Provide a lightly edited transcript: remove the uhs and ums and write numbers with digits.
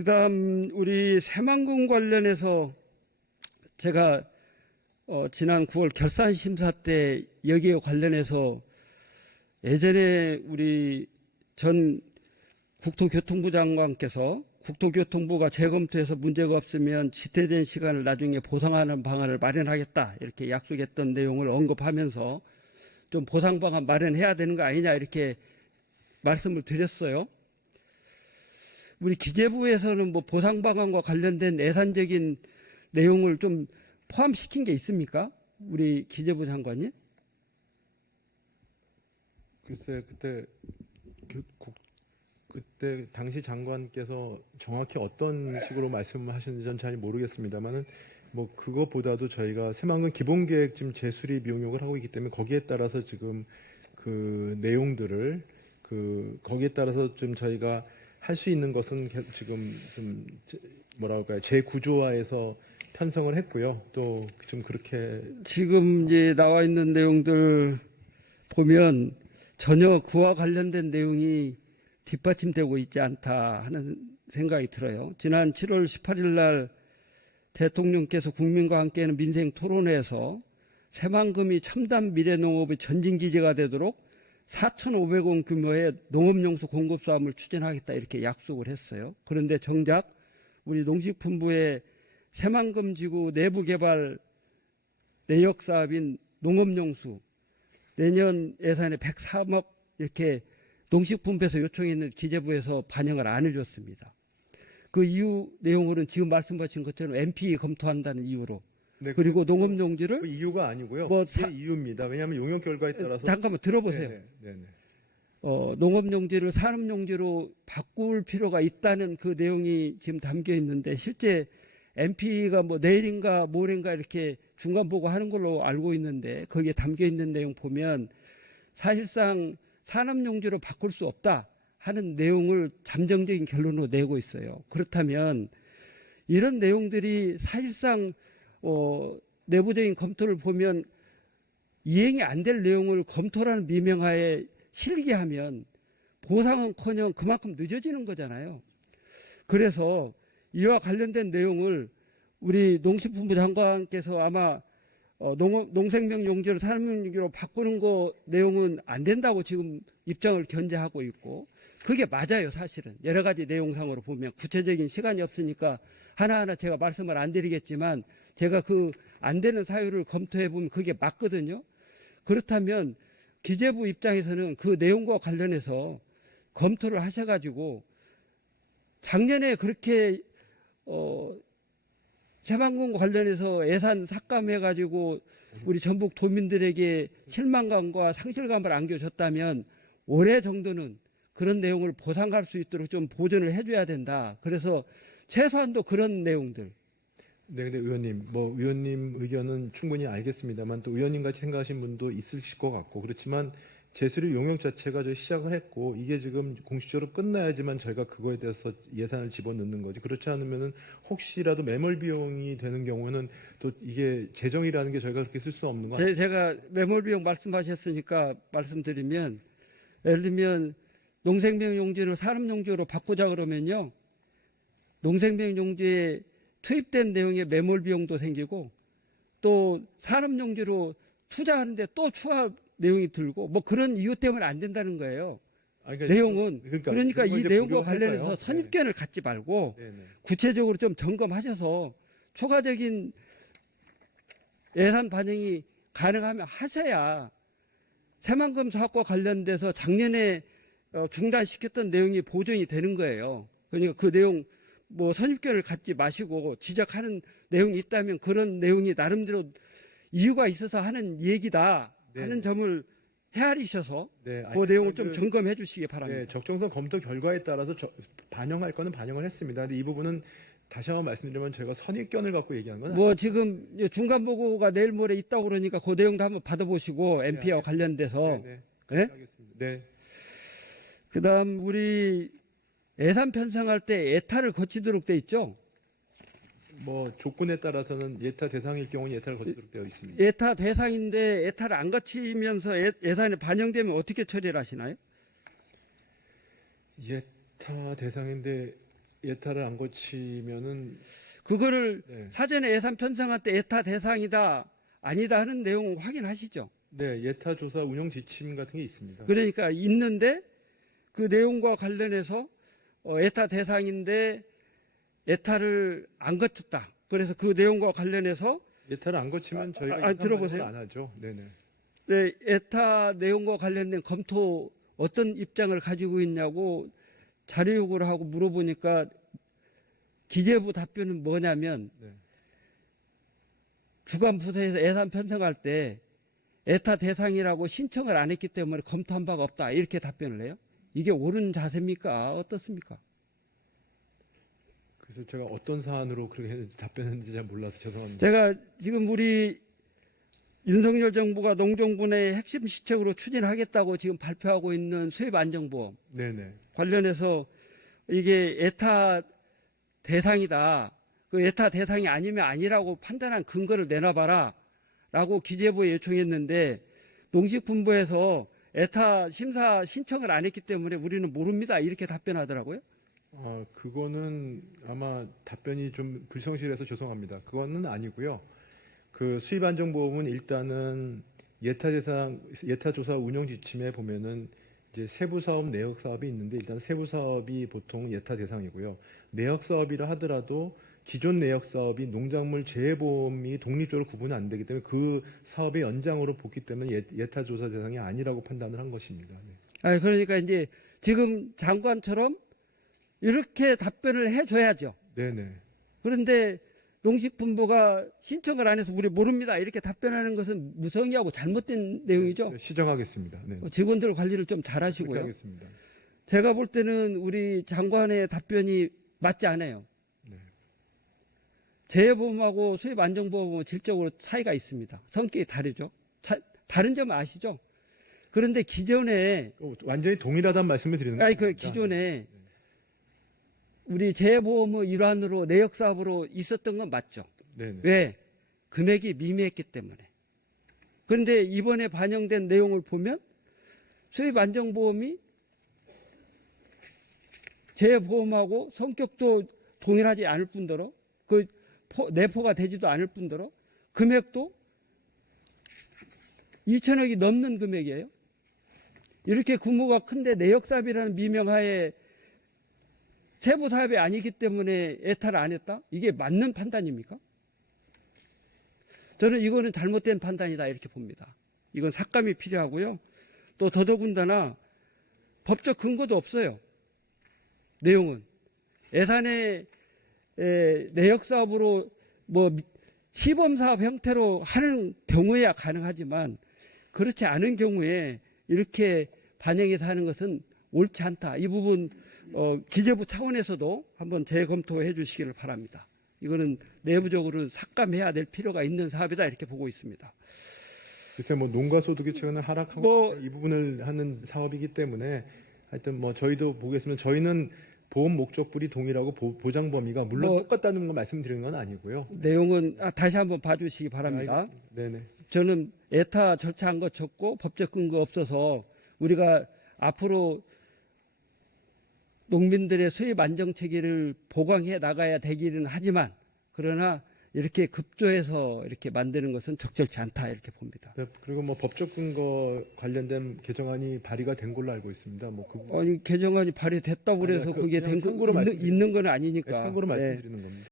그다음 우리 새만금 관련해서 제가 지난 9월 결산심사 때 여기에 관련해서 예전에 우리 전 국토교통부 장관께서 국토교통부가 재검토해서 문제가 없으면 지체된 시간을 나중에 보상하는 방안을 마련하겠다 이렇게 약속했던 내용을 언급하면서 좀 보상 방안 마련해야 되는 거 아니냐 이렇게 말씀을 드렸어요. 우리 기재부에서는 뭐 보상 방안과 관련된 예산적인 내용을 좀 포함시킨 게 있습니까? 우리 기재부 장관님? 글쎄 그때 당시 장관께서 정확히 어떤 식으로 말씀을 하셨는지 전 잘 모르겠습니다만은 뭐 그것보다도 저희가 새만금 기본계획 지금 재수립 용역을 하고 있기 때문에 거기에 따라서 지금 그 내용들을 거기에 따라서 좀 저희가 할 수 있는 것은 지금 좀 뭐랄까요 재구조화해서 편성을 했고요. 또 좀 그렇게 지금 이제 나와 있는 내용들 보면 전혀 그와 관련된 내용이 뒷받침되고 있지 않다 하는 생각이 들어요. 지난 7월 18일 날 대통령께서 국민과 함께하는 민생 토론회에서 새만금이 첨단 미래농업의 전진기지가 되도록 4,500원 규모의 농업용수 공급 사업을 추진하겠다 이렇게 약속을 했어요. 그런데 정작 우리 농식품부의 새만금 지구 내부 개발 내역 사업인 농업용수 내년 예산에 103억 이렇게 농식품부에서 요청했는 기재부에서 반영을 안 해줬습니다. 그 이유 내용으로는 지금 말씀하신 것처럼 NP 검토한다는 이유로 네, 그리고 농업용지를 그 이유가 아니고요. 뭐 그게 이유입니다. 왜냐하면 용역 결과에 따라서 잠깐만 들어보세요. 네네. 농업용지를 산업용지로 바꿀 필요가 있다는 그 내용이 지금 담겨 있는데 실제 NP가 뭐 내일인가 모레인가 이렇게 중간 보고하는 걸로 알고 있는데 거기에 담겨 있는 내용 보면 사실상 산업용지로 바꿀 수 없다 하는 내용을 잠정적인 결론으로 내고 있어요. 그렇다면 이런 내용들이 사실상 내부적인 검토를 보면 이행이 안 될 내용을 검토라는 미명하에 실기하면 보상은커녕 그만큼 늦어지는 거잖아요. 그래서 이와 관련된 내용을 우리 농식품부 장관께서 아마 농생명 용지를 산업용지로 바꾸는 거 내용은 안 된다고 지금 입장을 견제하고 있고 그게 맞아요. 사실은 여러 가지 내용상으로 보면 구체적인 시간이 없으니까 하나하나 제가 말씀을 안 드리겠지만 제가 그 안 되는 사유를 검토해 보면 그게 맞거든요. 그렇다면 기재부 입장에서는 그 내용과 관련해서 검토를 하셔가지고 작년에 그렇게 새만금 관련해서 예산 삭감해가지고 우리 전북 도민들에게 실망감과 상실감을 안겨줬다면 올해 정도는 그런 내용을 보상할 수 있도록 좀 보전을 해줘야 된다. 그래서 최소한도 그런 내용들. 네, 근데 의원님, 의원님 의견은 충분히 알겠습니다만 또 의원님 같이 생각하신 분도 있으실 것 같고 그렇지만 재수립 용역 자체가 저희 시작을 했고 이게 지금 공식적으로 끝나야지만 저희가 그거에 대해서 예산을 집어넣는 거지. 그렇지 않으면은 혹시라도 매몰 비용이 되는 경우에는 또 이게 재정이라는 게 저희가 그렇게 쓸 수 없는 거 아니에요? 제가 매몰 비용 말씀하셨으니까 말씀드리면 예를 들면 농생명 용지를 산업용지로 바꾸자 그러면요. 농생명 용지에 투입된 내용의 매몰 비용도 생기고 또 산업용지로 투자하는데 또 추가 내용이 들고 뭐 그런 이유 때문에 안 된다는 거예요. 그러니까 내용은 그러니까 이 내용과 관련해서 네. 선입견을 갖지 말고 네네. 구체적으로 좀 점검하셔서 초과적인 예산 반영이 가능하면 하셔야 새만금 사업과 관련돼서 작년에 중단시켰던 내용이 보존이 되는 거예요. 그러니까 그 내용 뭐 선입견을 갖지 마시고 지적하는 내용이 있다면 그런 내용이 나름대로 이유가 있어서 하는 얘기다 하는 점을 헤아리셔서 네, 그 내용을 좀 점검해 주시기 바랍니다. 네, 적정성 검토 결과에 따라서 반영할 거는 반영을 했습니다. 근데 이 부분은 다시 한번 말씀드리면 제가 선입견을 갖고 얘기한 건 뭐 지금 중간 보고가 내일 모레 있다고 그러니까 그 내용도 한번 받아보시고 NP와 관련돼서 네, 네? 하겠습니다. 네. 그다음 우리 예산 편성할 때 예타를 거치도록 돼 있죠. 뭐 조건에 따라서는 예타 대상일 경우는 예타를 거치도록 되어 있습니다. 예타 대상인데 예타를 안 거치면서 예산에 반영되면 어떻게 처리를 하시나요? 예타 대상인데 예타를 안 거치면은 그거를 네. 사전에 예산 편성할 때 예타 대상이다 아니다 하는 내용 확인하시죠. 네, 예타 조사 운영 지침 같은 게 있습니다. 그러니까 있는데 그 내용과 관련해서 예타 대상인데 예타를 안 거쳤다. 그래서 그 내용과 관련해서 예타를 안 거치면 저희가 아, 예산 들어보세요. 반영을 안 하죠. 네네. 네, 예타 내용과 관련된 검토 어떤 입장을 가지고 있냐고 자료 요구를 하고 물어보니까 기재부 답변은 뭐냐면 네. 주관부서에서 예산 편성할 때 예타 대상이라고 신청을 안 했기 때문에 검토한 바가 없다. 이렇게 답변을 해요. 이게 옳은 자세입니까? 어떻습니까? 그래서 제가 어떤 사안으로 그렇게 했는지 답변했는지 잘 몰라서 죄송합니다. 제가 지금 우리 윤석열 정부가 농정부의 핵심 시책으로 추진하겠다고 지금 발표하고 있는 수입 안정보험 네네. 관련해서 이게 예타 대상이다. 그 예타 대상이 아니면 아니라고 판단한 근거를 내놔봐라. 라고 기재부에 요청했는데 농식품부에서 예타 심사 신청을 안 했기 때문에 우리는 모릅니다. 이렇게 답변하더라고요. 그거는 아마 답변이 좀 불성실해서 죄송합니다. 그거는 아니고요. 그 수입안정보험은 일단은 예타 조사 운영 지침에 보면은 이제 세부 사업, 내역 사업이 있는데 일단 세부 사업이 보통 예타 대상이고요. 내역 사업이라 하더라도 기존 내역 사업이 농작물 재해보험이 독립적으로 구분이 안 되기 때문에 그 사업의 연장으로 보기 때문에 예타 조사 대상이 아니라고 판단을 한 것입니다. 네. 그러니까 이제 지금 장관처럼 이렇게 답변을 해줘야죠. 네네. 그런데 농식품부가 신청을 안 해서 우리 모릅니다. 이렇게 답변하는 것은 무성의하고 잘못된 내용이죠. 네, 시정하겠습니다. 네. 직원들 관리를 좀 그렇게 잘하시고요. 하겠습니다. 제가 볼 때는 우리 장관의 답변이 맞지 않아요. 네. 재해보험하고 수입안정보험은 질적으로 차이가 있습니다. 성격이 다르죠. 다른 점 아시죠? 그런데 기존에 완전히 동일하다는 말씀을 드리는 거예요. 그 기존에 우리 재해보험의 일환으로 내역사업으로 있었던 건 맞죠. 네네. 왜? 금액이 미미했기 때문에. 그런데 이번에 반영된 내용을 보면 수입안정보험이 재해보험하고 성격도 동일하지 않을 뿐더러 그 내포가 되지도 않을 뿐더러 금액도 2천억이 넘는 금액이에요. 이렇게 규모가 큰데 내역사업이라는 미명하에 세부 사업이 아니기 때문에 예타를 안 했다? 이게 맞는 판단입니까? 저는 이거는 잘못된 판단이다 이렇게 봅니다. 이건 삭감이 필요하고요. 또 더더군다나 법적 근거도 없어요. 내용은 예산의 내역 사업으로 뭐 시범 사업 형태로 하는 경우에야 가능하지만 그렇지 않은 경우에 이렇게 반영해서 하는 것은 옳지 않다. 이 부분 기재부 차원에서도 한번 재검토해 주시기를 바랍니다. 이거는 내부적으로 삭감해야 될 필요가 있는 사업이다 이렇게 보고 있습니다. 글쎄 뭐 농가 소득이 최근에 하락하고 이 부분을 하는 사업이기 때문에 하여튼 뭐 저희도 보겠습니다. 저희는 보험 목적불이 동일하고 보장 범위가 물론 똑같다는 거 말씀드리는 건 아니고요. 내용은 다시 한번 봐주시기 바랍니다. 네네. 저는 예타 절차 안 거쳤고 법적 근거 없어서 우리가 앞으로 농민들의 수입 안정 체계를 보강해 나가야 되기는 하지만 그러나 이렇게 급조해서 이렇게 만드는 것은 적절치 않다 이렇게 봅니다. 네, 그리고 뭐 법적 근거 관련된 개정안이 발의가 된 걸로 알고 있습니다. 아니 개정안이 발의됐다고 그래서 그게 된 참고로 있는 건 아니니까. 참고로 말씀드리는 겁니다.